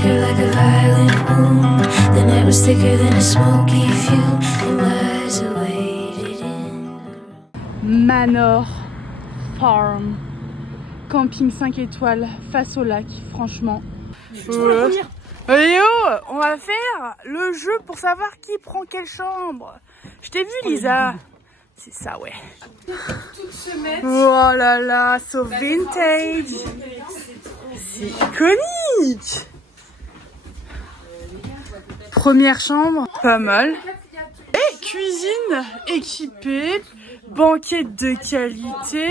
flicker like a violent wound. The night was thicker than a smoky fume. And lies awaited in Manor Farm. Camping 5 étoiles face au lac, franchement. Léo, on va faire le jeu pour savoir qui prend quelle chambre. Je t'ai vu, Lisa. C'est ça, ouais. Oh là là, so vintage. C'est iconique. Première chambre, pas mal. Et cuisine équipée, banquette de qualité.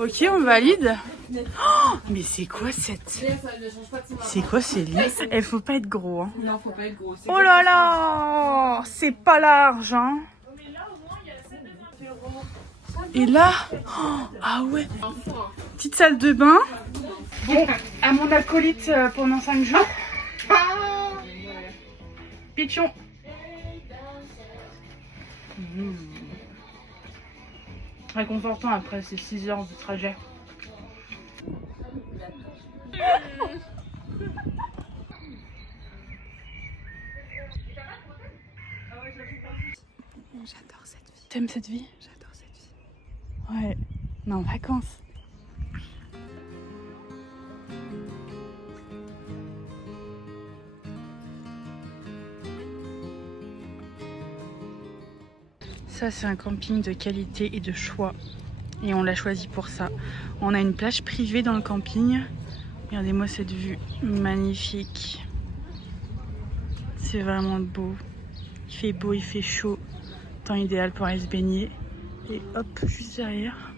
Ok, on valide. Oh, mais c'est quoi cette... C'est quoi ces lits? Il faut pas être gros, hein. Non, faut pas être gros. Oh là là, c'est pas large, hein. Et là, oh, ah ouais, petite salle de bain. Bon, à mon acolyte pendant 5 jours. Pichon. Réconfortant après ces 6 heures de trajet. J'adore cette vie. T'aimes cette vie? J'adore cette vie. Ouais, on est en vacances. Ça, c'est un camping de qualité et de choix. Et on l'a choisi pour ça. On a une plage privée dans le camping. Regardez-moi cette vue magnifique. C'est vraiment beau. Il fait beau, il fait chaud. Temps idéal pour aller se baigner. Et hop, juste derrière,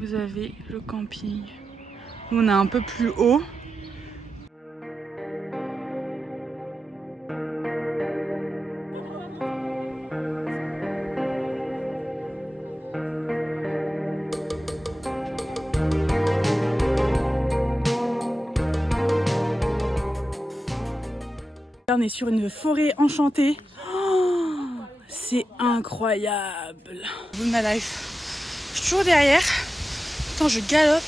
vous avez le camping. On est un peu plus haut. On est sur une forêt enchantée. Oh, c'est incroyable. Ma life. Je suis toujours derrière. Attends, je galope.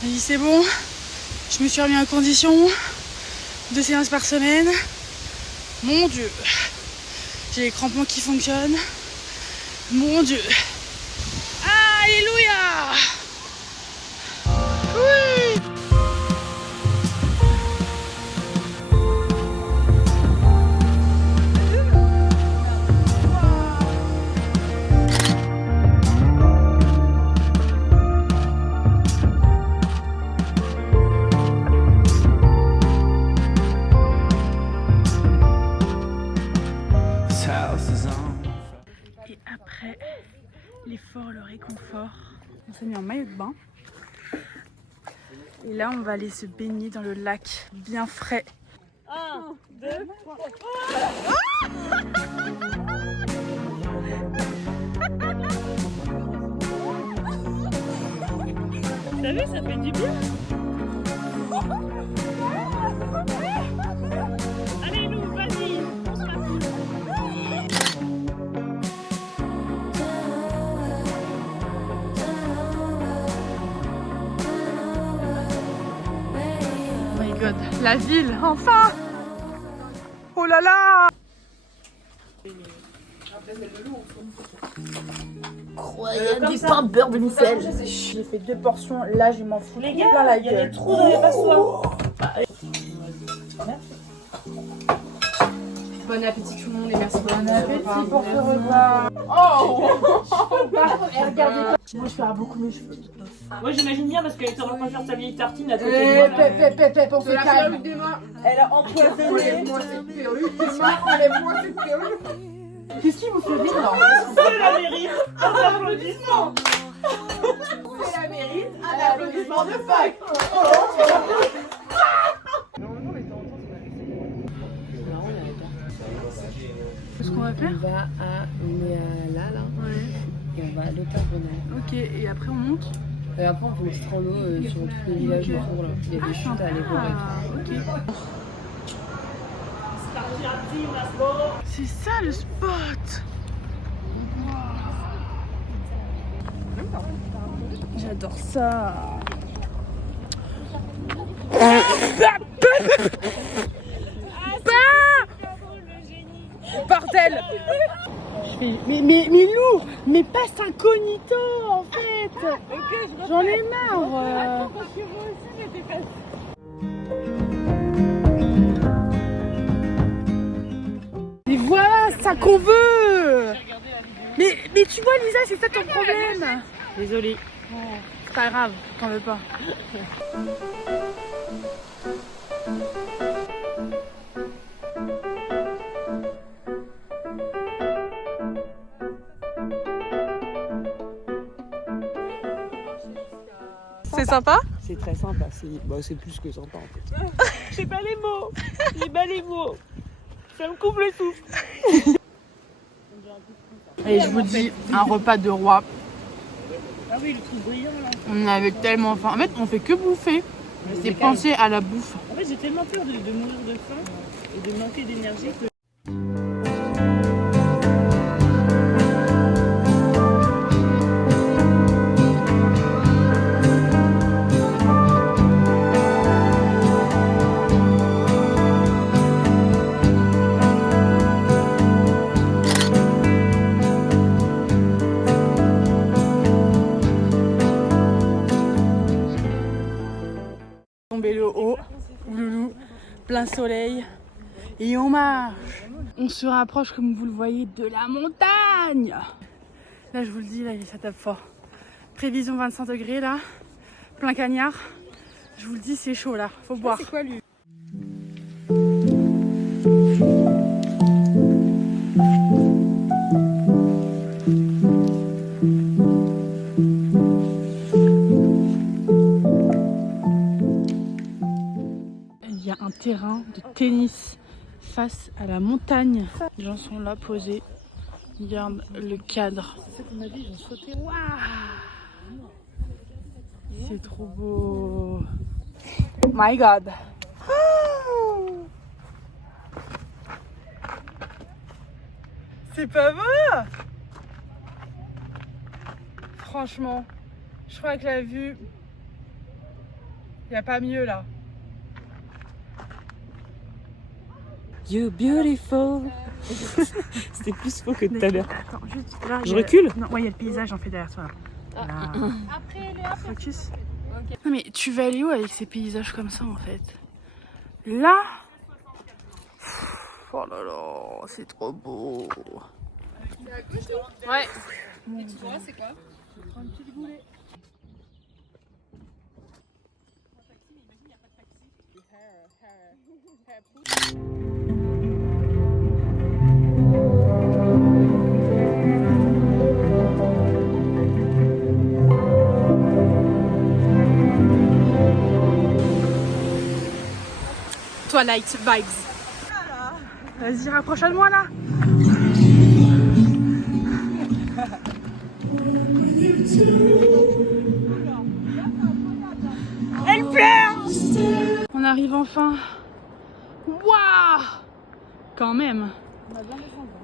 Je me dis c'est bon. Je me suis remis en condition. 2 séances par semaine. Mon Dieu. J'ai les crampons qui fonctionnent. Mon Dieu. Alléluia. Oui. Et après l'effort, le réconfort, on s'est mis en maillot de bain. Et là, on va aller se baigner dans le lac bien frais. 1, 2, 3. T'as vu, ça fait du bien. Allez, Lou, vas-y, on se passe. Oh my god, la ville, enfin! Oh là là! Incroyable, du pain beurre de sel. J'ai fait 2 portions, là je m'en fous. Les gars, plein la il y a des gueule. trous dans les passoires. Bon appétit tout le monde et merci pour Bon appétit pour ce repas. Oh! Regardez pas. Moi je ferai beaucoup mes cheveux. Moi j'imagine bien parce qu'elle était en train de faire sa vieille tartine à côté de Eh, moi. pep, on se calme. Elle a empoisonné. Enlève-moi cette perruque, enlève-moi cette perruque. Qu'est-ce qui vous fait rire là? C'est la mérite. Un applaudissement. C'est la mérite, un applaudissement de fac. Qu'est-ce qu'on va faire? On va à, on est à là, Ouais. et on va à l'hôtel Grenelle. Ok, et après on monte? Et après on fait une strando sur tout le village autour là. Il y a des chutes à aller voir. Ok. C'est ça le spot. Wow. J'adore ça. Mais lourd. Mais passe incognito en fait. J'en ai marre. Et voilà, ça qu'on veut. Mais tu vois Lisa, c'est ça ton problème. Désolée. C'est pas grave, t'en veux pas. C'est sympa? C'est très sympa, c'est plus que sympa en fait. J'ai pas les mots. Ça me coupe le souffle. Et je vous dis, un repas de roi. Ah oui, le truc brillant là. On avait tellement faim. En fait, on fait que bouffer. Et penser à la bouffe. En fait, j'ai tellement peur de mourir de faim et de manquer d'énergie que. Tomber le haut, loulou, plein soleil. Et on marche. On se rapproche, comme vous le voyez, de la montagne. Là, je vous le dis, là, ça tape fort. Prévision 25 degrés, là. Plein cagnard. Je vous le dis, c'est chaud, là. Faut boire. C'est quoi, lui? Il y a un terrain de tennis face à la montagne. Les gens sont là posés. Regarde le cadre. C'est ça qu'on a dit, ils ont sauté. Waouh! C'est trop beau. My God. C'est pas beau? Franchement, je crois que la vue, il n'y a pas mieux là. You beautiful. C'était plus faux que tout à l'heure. Attends, juste là. Je recule? Non, ouais, il y a le paysage en fait derrière toi. Là. Voilà. Focus. Non mais tu vas aller où avec ces paysages comme ça en fait? Là. Oh là là, c'est trop beau. Ouais. Et tu vois, c'est quoi? Un petit goulet. Twilight vibes. Vas-y, rapproche de moi là. Elle pleure. On arrive enfin. Waouh! Quand même.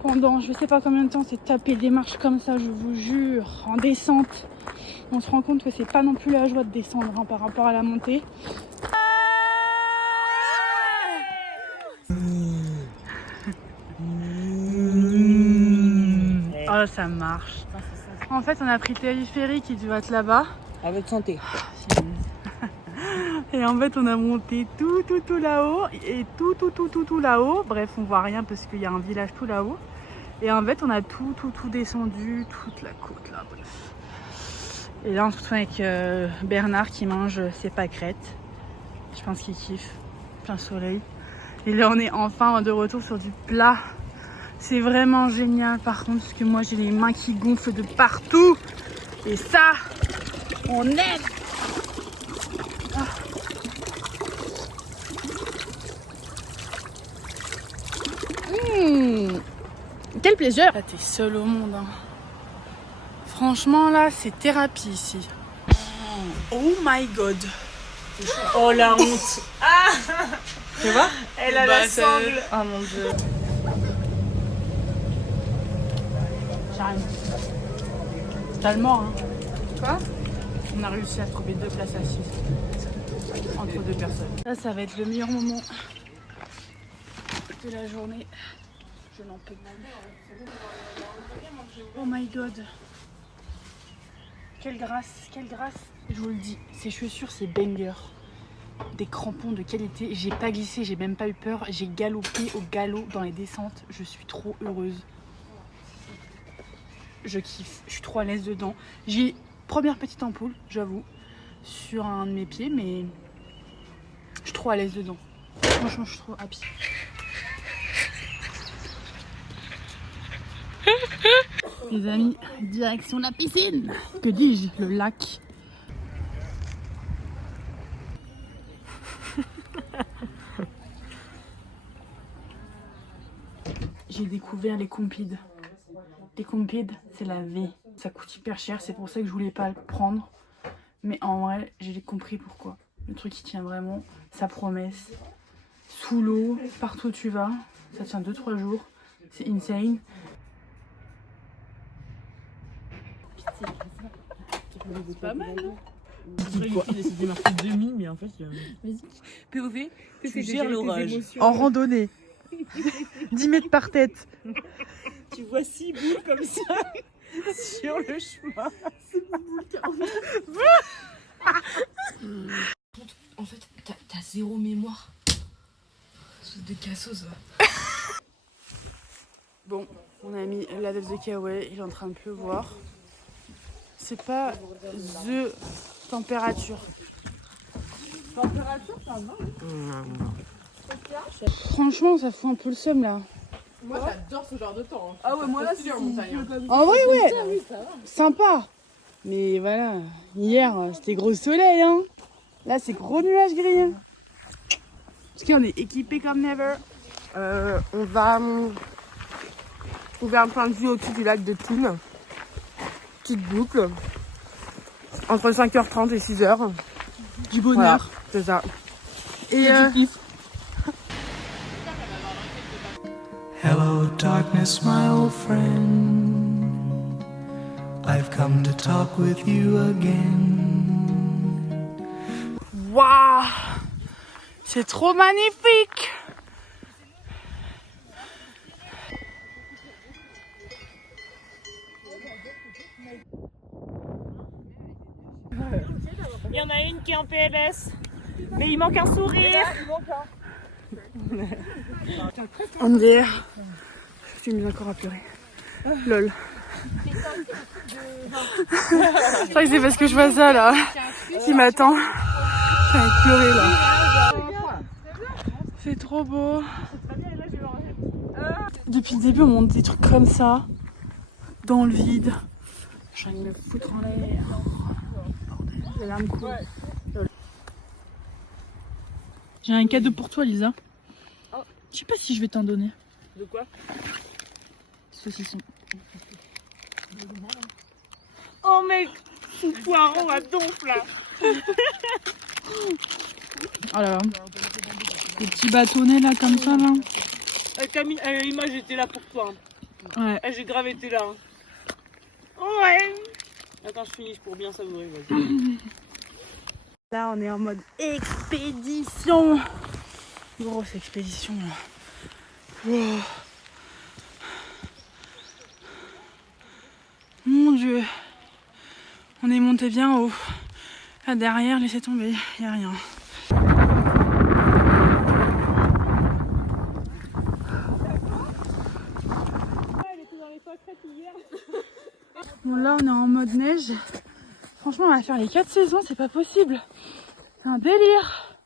Pendant je sais pas combien de temps c'est taper des marches comme ça, je vous jure, en descente. On se rend compte que c'est pas non plus la joie de descendre hein, par rapport à la montée. Oh ça marche. En fait on a pris le téléphérique qui doit être là-bas. À votre santé. Et en fait on a monté tout là-haut et tout là-haut. Bref on voit rien parce qu'il y a un village tout là-haut. Et en fait on a tout descendu, toute la côte là, bref. Et là on se retrouve avec Bernard qui mange ses pâquerettes. Je pense qu'il kiffe, plein soleil. Et là on est enfin de retour sur du plat. C'est vraiment génial par contre parce que moi j'ai les mains qui gonflent de partout. Et ça, on aime. Ah. Quel plaisir. Là t'es seul au monde hein. Franchement là c'est thérapie ici. Oh my god. Oh la honte. Ah. Tu vois? Elle a la sangle. Oh mon dieu. J'arrive. Totalement hein. Quoi? On a réussi à trouver 2 places assises entre 2 personnes. Là ça va être le meilleur moment de la journée. Je n'en peux plus. Oh my god. Quelle grâce, quelle grâce. Je vous le dis, ces chaussures c'est banger. Des crampons de qualité. J'ai pas glissé, j'ai même pas eu peur. J'ai galopé au galop dans les descentes. Je suis trop heureuse. Je kiffe, je suis trop à l'aise dedans. J'ai première petite ampoule, j'avoue, sur un de mes pieds, mais je suis trop à l'aise dedans. Franchement, je suis trop happy. Les amis, direction la piscine. Que dis-je, le lac. J'ai découvert les compides. Les compides, c'est la vie. Ça coûte hyper cher, c'est pour ça que je voulais pas le prendre. Mais en vrai, j'ai compris pourquoi. Le truc qui tient vraiment sa promesse. Sous l'eau, partout où tu vas. Ça tient 2-3 jours. C'est insane. C'est pas mal, non? C'était marqué demi, mais en fait, vas-y. POV, tu gères l'orage. En randonnée. 10 mètres par tête. Tu vois 6 boules comme ça sur le chemin. En fait, t'as zéro mémoire. C'est de cassos. Bon, on a mis la veste de Kawaii, il est en train de pleuvoir. C'est pas the température. Température, ça va. Franchement, ça fout un peu le seum là. Moi, j'adore ce genre de temps. Hein. Ah ouais, moi là, c'est montagne. en vrai, ouais, sympa. Mais voilà, hier, c'était gros soleil, hein. Là, c'est gros nuages gris. Hein. Parce qu'on est équipé comme never. On va trouver un point de vue au-dessus du lac de Thun. Petite boucle. Entre 5h30 et 6h. Du bonheur. Voilà, c'est ça. Et Hello, darkness, my old friend. I've come to talk with you again. waouh, c'est trop magnifique. Il y en a une qui est en PLS, mais il manque un sourire. MDR, je suis mise encore à pleurer. Lol. Je crois que c'est parce que je vois ça là qui m'attend. J'ai envie de pleurer là. C'est trop beau. Depuis le début, on monte des trucs comme ça, dans le vide. J'ai envie de me foutre en l'air. Bordel, les larmes coulent. J'ai un cadeau pour toi, Lisa. Je sais pas si je vais t'en donner. De quoi? Saucisson. Oh mec, son poiron à donf là. Oh là là. Des petits bâtonnets là comme ça là. Camille, moi j'étais là pour toi. Ouais. J'ai grave été là. Ouais. Attends, je finis pour bien savourer. Vas-y. Là on est en mode expédition. Grosse expédition là. Wow. Mon Dieu. On est monté bien haut. Là derrière, laissez tomber, il n'y a rien. Bon là on est en mode neige. Franchement on va faire les 4 saisons, c'est pas possible. C'est un délire.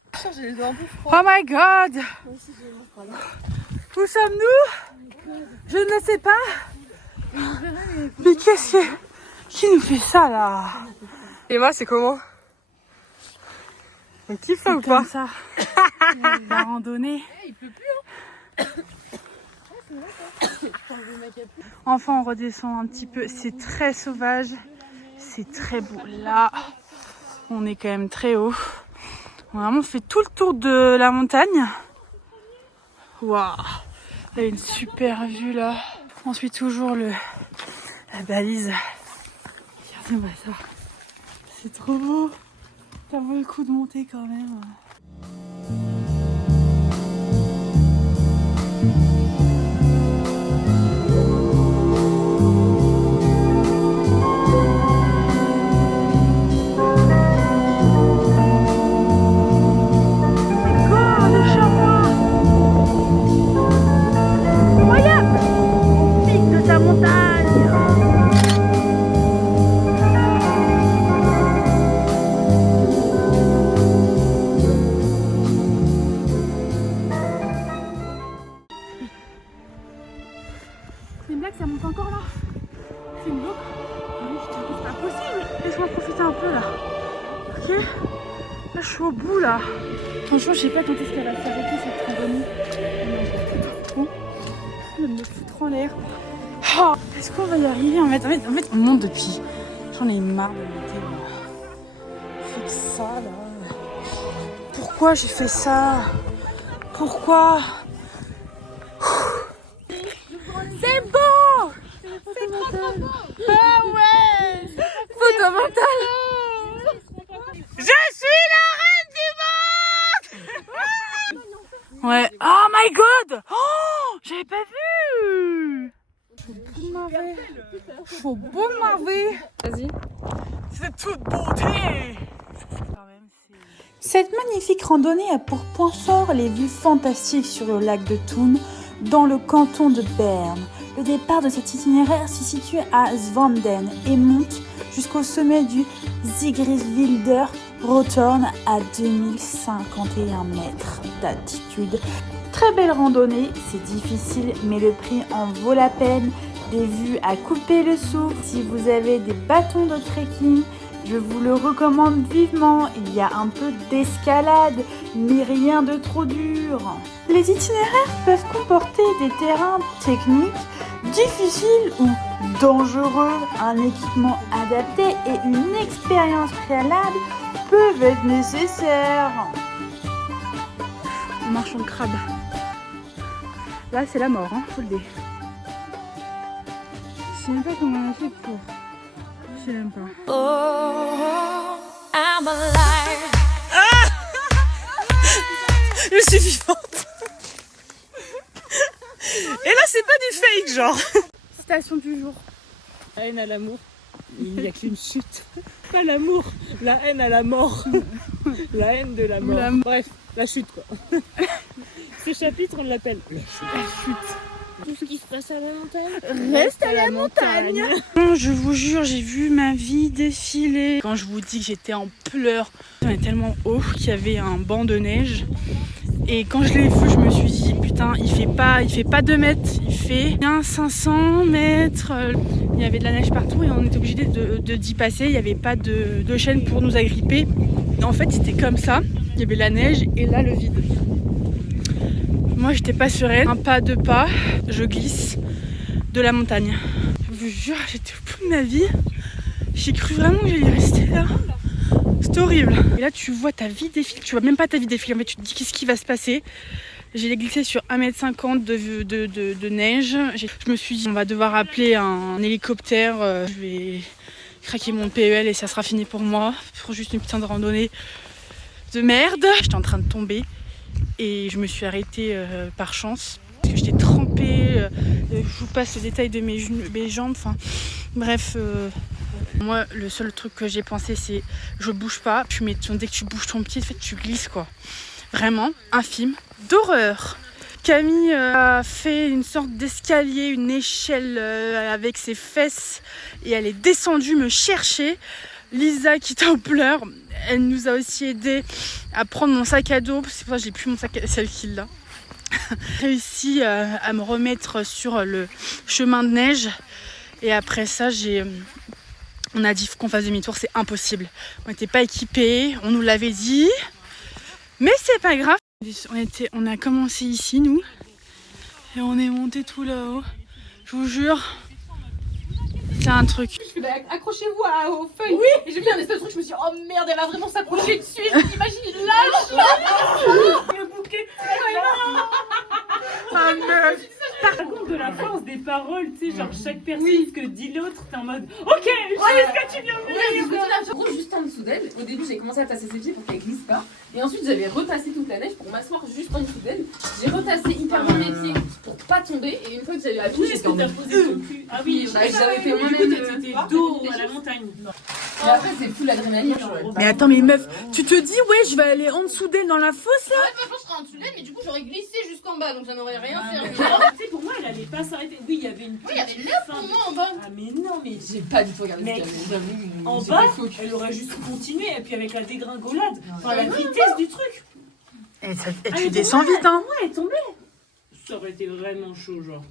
Oh my god. Où sommes-nous? Je ne sais pas. Mais qu'est-ce qui nous fait ça là? Et moi, c'est comment? On kiffe ça ou Comme pas? ça. La randonnée. Il pleut plus hein. Enfin on redescend un petit peu. C'est très sauvage. C'est très beau. Là, on est quand même très haut. On a vraiment fait tout le tour de la montagne. Waouh. Il y a une super vue là. Ensuite toujours la balise. Regardez-moi ça. C'est trop beau. Ça vaut le coup de monter quand même. monte encore là. C'est une bloc. Ah oui, putain, c'est pas possible. Laisse-moi profiter un peu là. Ok. Là, je suis au bout là. Franchement, je sais pas quand est-ce qu'elle va s'arrêter cette randonnée. On est encore tout au fond. Elle me foutre en l'air. Oh, est-ce qu'on va y arriver en fait, on monte depuis. J'en ai marre de monter. J'ai fait ça là. Pourquoi j'ai fait ça? Pourquoi? C'est beau! C'est trop beau! Ah ouais! Photo mentale! Je suis la reine du monde! Ouais. Oh my god! Oh! J'avais pas vu! Faut beau marrer! Vas-y. C'est toute beauté! Cette magnifique randonnée a pour point fort les vues fantastiques sur le lac de Thun, dans le canton de Berne. Le départ de cet itinéraire se situe à Svanden et monte jusqu'au sommet du Sigriswilder Rothorn à 2051 mètres d'altitude. Très belle randonnée, c'est difficile mais le prix en vaut la peine. Des vues à couper le souffle. Si vous avez des bâtons de trekking, je vous le recommande vivement. Il y a un peu d'escalade, mais rien de trop dur. Les itinéraires peuvent comporter des terrains techniques, difficiles ou dangereux. Un équipement adapté et une expérience préalable peuvent être nécessaires. On marche en crabe. Là, c'est la mort, hein, faut le dire. Je sais même pas comment on a fait pour. Je sais même pas. Oh, I'm alive. Je suis vivante. Et là, c'est pas du fake, genre. Citation du jour. La haine à l'amour, il n'y a qu'une chute. Pas l'amour, la haine à la mort. La haine de la mort. Bref, la chute, quoi. Ce chapitre, on l'appelle la chute. Tout ce qui se passe à la montagne Reste à la montagne. Non, je vous jure, j'ai vu ma vie défiler. Quand je vous dis que j'étais en pleurs, on est tellement haut qu'il y avait un banc de neige. Et quand je l'ai vu, je me suis dit, putain, il fait pas 2 mètres, il fait 500 mètres. Il y avait de la neige partout et on était obligé d'y passer. Il n'y avait pas de chaîne pour nous agripper. Et en fait, c'était comme ça. Il y avait la neige et là, le vide. Moi, j'étais pas sereine. Un pas, 2 pas, je glisse de la montagne. Je vous jure, j'étais au bout de ma vie. J'ai cru vraiment que j'allais rester là. C'est horrible. Et là, tu vois ta vie défiler. Tu vois même pas ta vie défiler. En fait, tu te dis qu'est-ce qui va se passer. J'ai glissé sur 1,50 m de neige. Je me suis dit, on va devoir appeler un hélicoptère. Je vais craquer mon PEL et ça sera fini pour moi. Pour juste une putain de randonnée de merde. J'étais en train de tomber. Et je me suis arrêtée par chance parce que j'étais trempée. Je vous passe le détail de mes jambes. Enfin, bref, moi, le seul truc que j'ai pensé, c'est je bouge pas. Mais dès que tu bouges ton pied, en fait, tu glisses quoi. Vraiment, un film d'horreur. Camille a fait une sorte d'escalier, une échelle avec ses fesses et elle est descendue me chercher. Lisa qui était en pleurs, elle nous a aussi aidé à prendre mon sac à dos, c'est pour ça que j'ai plus mon sac à dos, celle qui l'a. Réussi à me remettre sur le chemin de neige et après ça on a dit qu'on fasse demi-tour, c'est impossible. On n'était pas équipés, on nous l'avait dit, mais c'est pas grave. On a commencé ici nous et on est monté tout là-haut. Je vous jure. C'est un truc. Je fais, bah, accrochez-vous aux feuilles. Oui. Et j'ai vu un espèce de truc, je me suis dit, oh merde, elle va vraiment s'accrocher dessus. Imagine, il lâche. Le bouquet. Ah merde. Par contre, de la force des paroles, tu sais, genre chaque personne, ce que dit l'autre, t'es en mode, ok, je sais ce que tu viens de dire. Ouais, en gros, juste en dessous d'elle. Au début, j'ai commencé à tasser ses pieds pour qu'elle glisse pas. Et ensuite, j'avais retassé toute la neige pour m'asseoir juste en dessous d'elle. J'ai retassé hyper bien mes pieds pour pas tomber. Et une fois que j'avais appuyé, j'étais en mode. Ah oui, j'avais fait moi-même. T'étais dos à la montagne. Et après, c'est full l'adrénaline. Mais attends, mais meuf, tu te dis, ouais, je vais aller en dessous d'elle dans la fosse là. Ouais, franchement, je serais en dessous d'elle, mais du coup, j'aurais glissé jusqu'en bas, donc ça n'aurait rien servi. Tu sais, pour moi, elle allait pas s'arrêter. Oui, il y avait une. Oui, il y avait l'œuf pour moi en bas. Ah, mais non, mais. J'ai pas du tout regardé ce Mec, qu'il y avait. en bas, elle aurait juste continué, et puis avec la dégringolade, enfin la vitesse du truc. Et tu descends vite, hein. Ouais, elle tombait. Ça aurait été vraiment chaud, genre.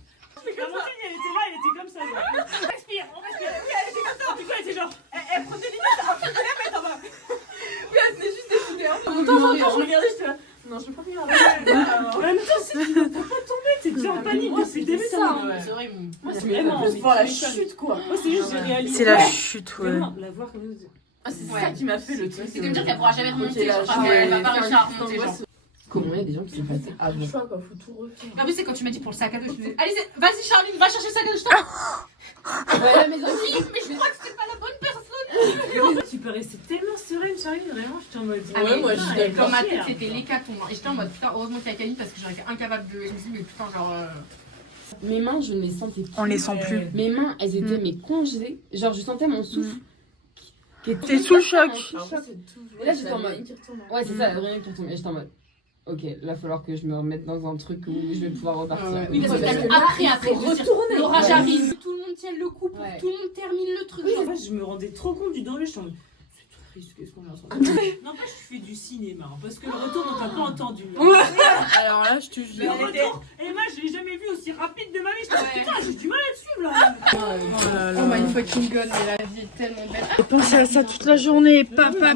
Clémentine, elle était là, elle était comme ça. Genre. On respire. Elle était comme ça. Du coup, elle était genre. Elle prenait l'image, après elle la mettre en bas. Oui, elle venait juste d'écouter. De temps en temps, je regardais, j'étais là. Non, je peux pas regarder. En même temps, si tu ne peux pas tomber, t'es déjà en panique depuis le début. C'est vrai, moi, c'est vraiment voir la chute, quoi. Moi, c'est juste, j'ai réalisé. C'est la chute, ouais. Vraiment, la voir comme ça. Ah, c'est ça qui m'a fait le truc. C'est de me dire qu'elle pourra jamais remonter. là, Genre, parce qu'elle va pas réussir à remonter. ouais, Genre. Comment il y a des gens qui sont passés avant. En plus, c'est quand tu m'as dit pour le sac à dos, je me disais, allez, vas-y Charline, va chercher le sac à dos, je t'en. Ouais, mais Mais je crois que c'était pas la bonne personne. Tu peux rester tellement sereine, Charline, vraiment, je suis en mode. Ah ouais, moi, je suis d'accord. Dans ma tête, c'était l'hécatombe. Et j'étais en mode, putain, heureusement qu'il y a Camille parce que j'aurais été incapable de. Je me suis dit, mais putain, genre. Mes mains, je ne les sentais plus. On les sent plus. Mes mains, elles étaient mais congelées. Genre, je sentais mon souffle. T'es sous le choc. Et là, j'étais en mode. Ouais, c'est ça, rien qui retombe. Et j'étais en mode. Ok, là, il va falloir que je me remette dans un truc où je vais pouvoir repartir. Oui, parce que t'as appris après. Retourner. L'orage arrive. Tout le monde tient le coup pour Ouais. que tout le monde termine le truc. Oui, genre. en fait, je me rendais trop compte du danger. Je suis en mode. C'est triste, qu'est-ce qu'on est en train de faire. N'empêche, je fais du cinéma. Hein, parce que le retour, on t'a pas entendu. Alors là, je te Le jure. retour, Emma, je l'ai jamais vu aussi rapide de ma vie. Je me dis, putain, j'ai du mal à le suivre là. Oh my fucking god, mais la vie est tellement belle. J'ai pensé à ça toute la journée. Papa.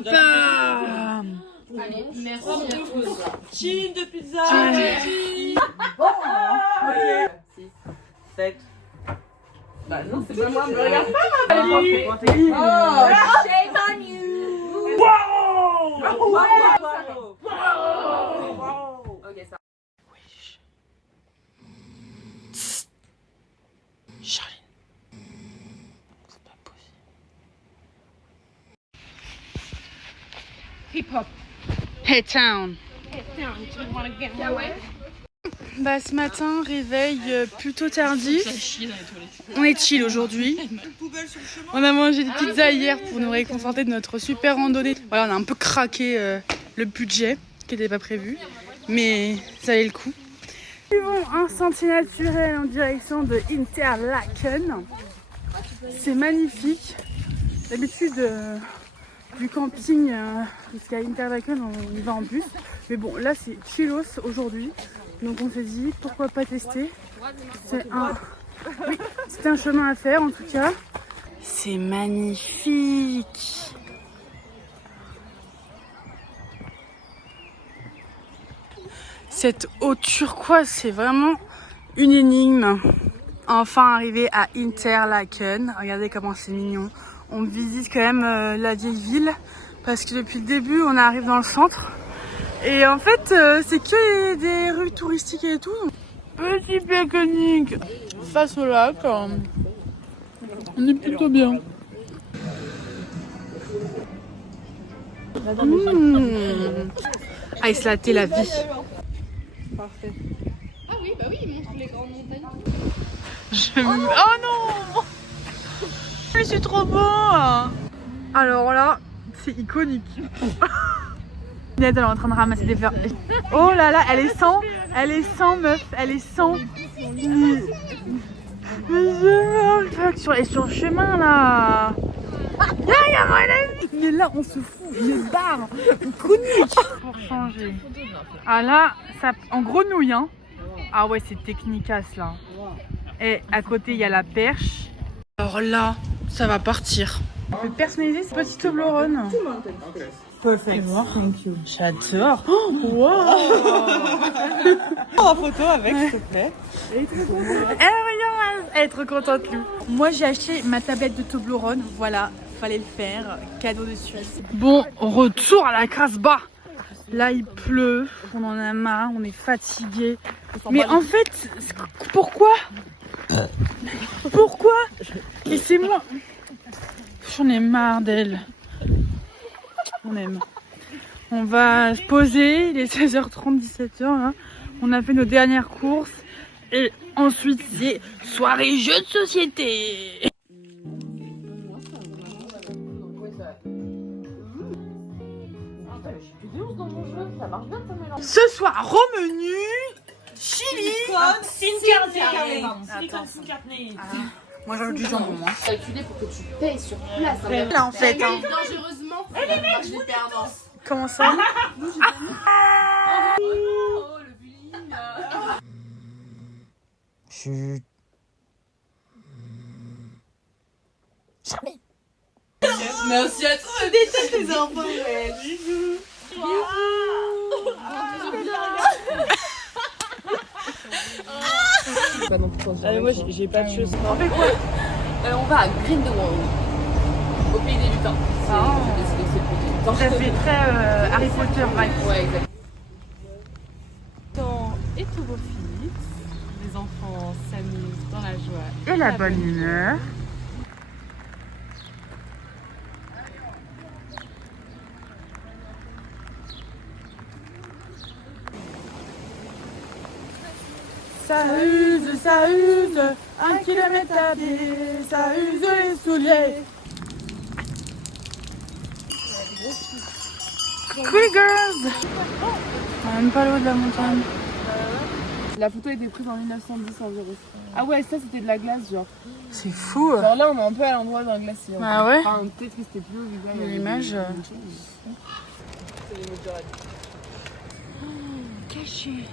Allez, merci à tous. Chin de pizza. 7. Bah non, c'est pas moi, me regarde pas. Shame on you. Ok, ça. Charline. C'est pas possible. Hip hop. Hey town. Bah ce matin, réveil plutôt tardif. On est chill aujourd'hui. On a mangé des pizzas hier pour nous réconforter de notre super randonnée. Voilà, on a un peu craqué le budget qui n'était pas prévu, mais ça valait le coup. Suivons un sentier naturel en direction de Interlaken. C'est magnifique. D'habitude, du camping jusqu'à Interlaken, on y va en bus. Mais bon, là c'est chillos aujourd'hui. Donc on s'est dit pourquoi pas tester. C'est un chemin à faire en tout cas. C'est magnifique. Cette eau turquoise, c'est vraiment une énigme. Enfin arrivé à Interlaken. Regardez comment c'est mignon. On visite quand même la vieille ville parce que depuis le début on arrive dans le centre. Et en fait, c'est que des rues touristiques et tout. Petit pique-nique face au lac. On est plutôt bien. Ice latte, la vie. Parfait. Ah oui, bah oui, il montre les grandes montagnes. Oh non! Mais c'est trop beau! Alors là, c'est iconique. Ned, elle est en train de ramasser des fleurs. Oh là là, elle est sans meuf, elle est sans. Sur le chemin là. Mais là, on se fout, une barre iconique pour changer. Ah là, ça en grenouille hein. Ah ouais, c'est technicace là. Et à côté, il y a la perche. Alors là, ça va partir. On peut personnaliser ce petit Toblerone. Perfect. Thank you. J'adore. Oh, wow. Prends la photo avec, s'il te plaît. Elle est trop contente, Lou. Moi, j'ai acheté ma tablette de Toblerone. Voilà, fallait le faire. Cadeau de Suisse. Bon, retour à la Casbah. Là, il pleut. On en a marre. On est fatigué. Mais en fait, pourquoi? Pourquoi? Laissez-moi. J'en ai marre d'elle. On aime. On va se poser, il est 16h30, 17h là. On a fait nos dernières courses et ensuite c'est soirée jeux de société. Ce soir au menu chili. Silicon carné. Moi j'ai du jambon moi. Calculé pour que tu payes sur place. Là en fait hein. Dangereusement. J'ai perdant. Comment ça? Oh, le bullying. Chut. Merci à toi, des têtes les enfants, ouais. Bisous. Bah non, putain, Allez, moi j'ai pas de choses. On fait quoi? On va à Grindelwald, au pays des lutins. J'ai décidé que c'est le petit. Ça fait très Harry Potter, bref. Ouais, exact. Temps et tout beau fit. Les enfants s'amusent dans la joie. Et la bonne humeur. Ça use, 1 kilomètre à pied, ça use les souliers. Cool girls! On est même pas loin de la montagne. La photo a été prise en 1910 environ. Ah ouais, ça c'était de la glace, genre. C'est fou! Genre là, on est un peu à l'endroit d'un glacier. Ah ouais? Enfin, peut-être que c'était plus haut, vu que là, il y avait L'image. Caché.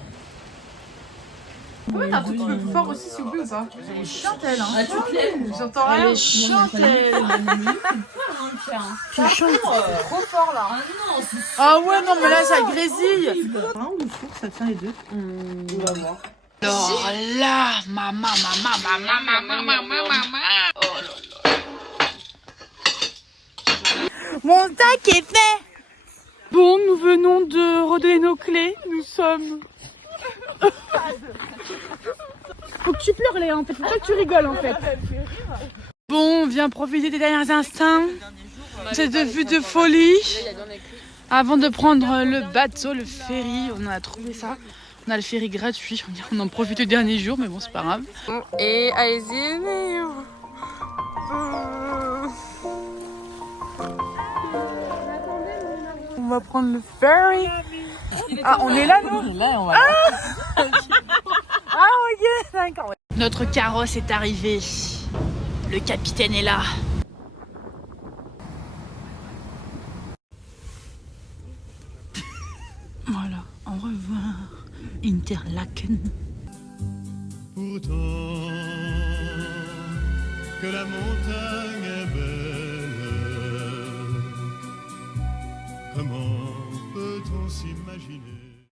Ouais, t'as un truc plus fort aussi, s'il vous plaît, ou pas? Elle chante elle, hein? Ah, tu plais? J'entends rien. Elle chante elle. Tu chantes. Trop fort là. Ah non, c'est Ah ouais, non, mais là ça grésille. Ça tient les deux. On va voir. Alors là, maman. Oh là là. Mon tac est fait. Bon, nous venons de redonner nos clés. Nous sommes... Faut que tu pleures, Léa, en fait. Faut pas que tu rigoles, en fait. Bon, on vient profiter des derniers instants. Cette vue de folie. Avant de prendre le bateau, le ferry, on a trouvé ça. On a le ferry gratuit. On en profite le dernier jour, mais bon, c'est pas grave. Et allez-y, On va prendre le ferry. Ah, on est là, nous? Là, on va. Ah, ok, d'accord. Notre carrosse est arrivé. Le capitaine est là. Voilà, au revoir, Interlaken. Pourtant que la montagne est belle, comment peut-on s'imaginer